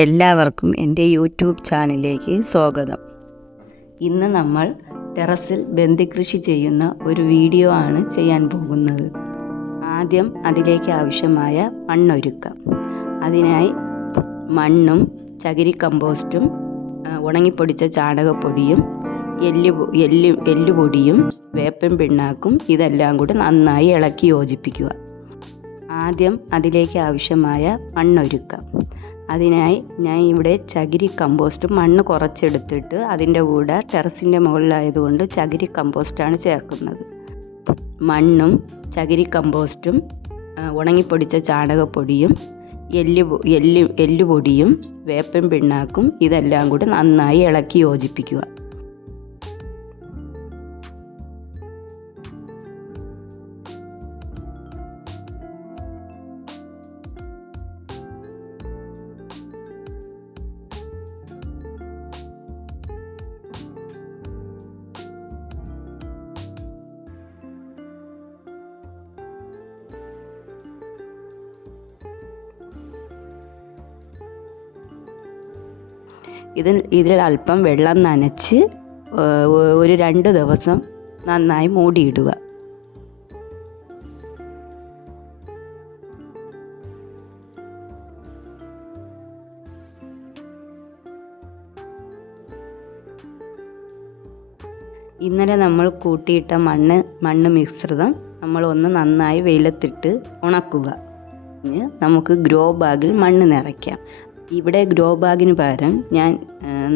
എല്ലാവർക്കും എൻ്റെ യൂട്യൂബ് ചാനലിലേക്ക് സ്വാഗതം. ഇന്ന് നമ്മൾ ടെറസിൽ ബന്ദികൃഷി ചെയ്യുന്ന ഒരു വീഡിയോ ആണ് ചെയ്യാൻ പോകുന്നത്. ആദ്യം അതിലേക്ക് ആവശ്യമായ മണ്ണൊരുക്കാം. അതിനായി മണ്ണും ചകിരി കമ്പോസ്റ്റും ഉണങ്ങിപ്പൊടിച്ച ചാണകപ്പൊടിയും എല്ലുപൊടിയും വേപ്പിൻ പിണ്ണാക്കും ഇതെല്ലാം കൂടി നന്നായി ഇളക്കി യോജിപ്പിക്കുക. ആദ്യം അതിലേക്ക് ആവശ്യമായ മണ്ണൊരുക്കാം. അതിനായി ഞാൻ ഇവിടെ ചകിരി കമ്പോസ്റ്റ് മണ്ണ് കുറച്ചെടുത്തിട്ട് അതിൻ്റെ കൂടെ ടെറസിൻ്റെ മുകളിലായതുകൊണ്ട് ചകിരി കമ്പോസ്റ്റാണ് ചേർക്കുന്നത്. മണ്ണും ചകിരി കമ്പോസ്റ്റും ഉണങ്ങിപ്പൊടിച്ച ചാണകപ്പൊടിയും എല്ലുപൊടിയും വേപ്പിൻ പിണ്ണാക്കും ഇതെല്ലാം കൂടി നന്നായി ഇളക്കി യോജിപ്പിക്കുക. ഇതിൽ അല്പം വെള്ളം നനച്ച് ഒരു 2 ദിവസം നന്നായി മൂടിയിടുക. ഇന്നലെ നമ്മൾ കൂട്ടിയിട്ട മണ്ണ് മിശ്രിതം നമ്മൾ ഒന്ന് നന്നായി വെയിലത്തിട്ട് ഉണക്കുക. നമുക്ക് ഗ്രോ ബാഗിൽ മണ്ണ് നിറയ്ക്കാം. ഇവിടെ ഗ്രോ ബാഗിന് പകരം ഞാൻ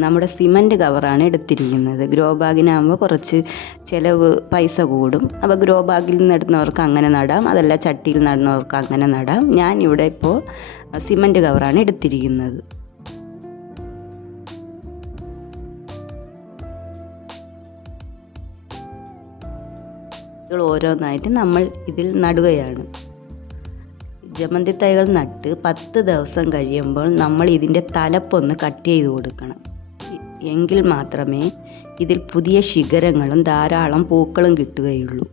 നമ്മുടെ സിമൻറ്റ് കവറാണ് എടുത്തിരിക്കുന്നത്. ഗ്രോ ബാഗിനാകുമ്പോൾ കുറച്ച് പൈസ കൂടും. അപ്പോൾ ഗ്രോ ബാഗിൽ നടുന്നവർക്ക് അങ്ങനെ നടാം, അതല്ല ചട്ടിയിൽ നടുന്നവർക്ക് അങ്ങനെ നടാം. ഞാൻ ഇവിടെ ഇപ്പോൾ സിമൻറ്റ് കവറാണ് എടുത്തിരിക്കുന്നത്. ഓരോന്നായിട്ട് നമ്മൾ ഇതിൽ നടുകയാണ്. ജമന്തി തൈകൾ നട്ട് 10 ദിവസം കഴിയുമ്പോൾ നമ്മൾ ഇതിൻ്റെ തലപ്പൊന്ന് കട്ട് ചെയ്ത് കൊടുക്കണം. എങ്കിൽ മാത്രമേ ഇതിൽ പുതിയ ശിഖരങ്ങളും ധാരാളം പൂക്കളും കിട്ടുകയുള്ളൂ.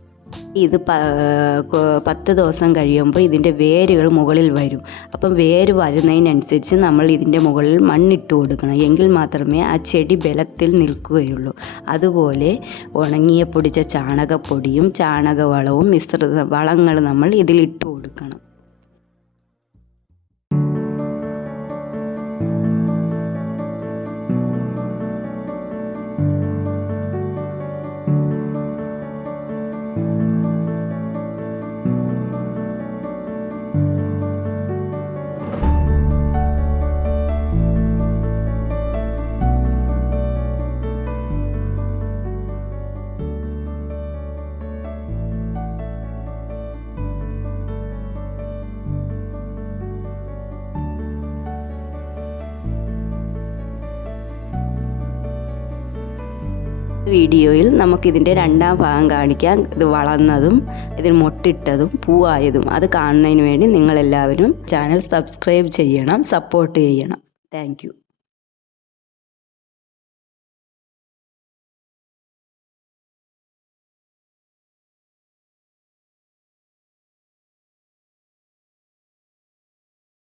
ഇത് 10 ദിവസം കഴിയുമ്പോൾ ഇതിൻ്റെ വേരുകൾ മുകളിൽ വരും. അപ്പം വേര് വരുന്നതിനനുസരിച്ച് നമ്മൾ ഇതിൻ്റെ മുകളിൽ മണ്ണിട്ട് കൊടുക്കണം. എങ്കിൽ മാത്രമേ ആ ചെടി ബലത്തിൽ നിൽക്കുകയുള്ളൂ. അതുപോലെ പൊടിച്ച ചാണകപ്പൊടിയും ചാണകവളവും മിശ്രിത വളങ്ങൾ നമ്മൾ ഇതിലിട്ട് കൊടുക്കണം. വീഡിയോയിൽ നമുക്കിതിൻ്റെ 2ാം ഭാഗം കാണിക്കാം. ഇത് വളർന്നതും ഇതിൽ മൊട്ടിട്ടതും പൂവായതും അത് കാണുന്നതിന് വേണ്ടി നിങ്ങളെല്ലാവരും ചാനൽ സബ്സ്ക്രൈബ് ചെയ്യണം, സപ്പോർട്ട് ചെയ്യണം. Thank you.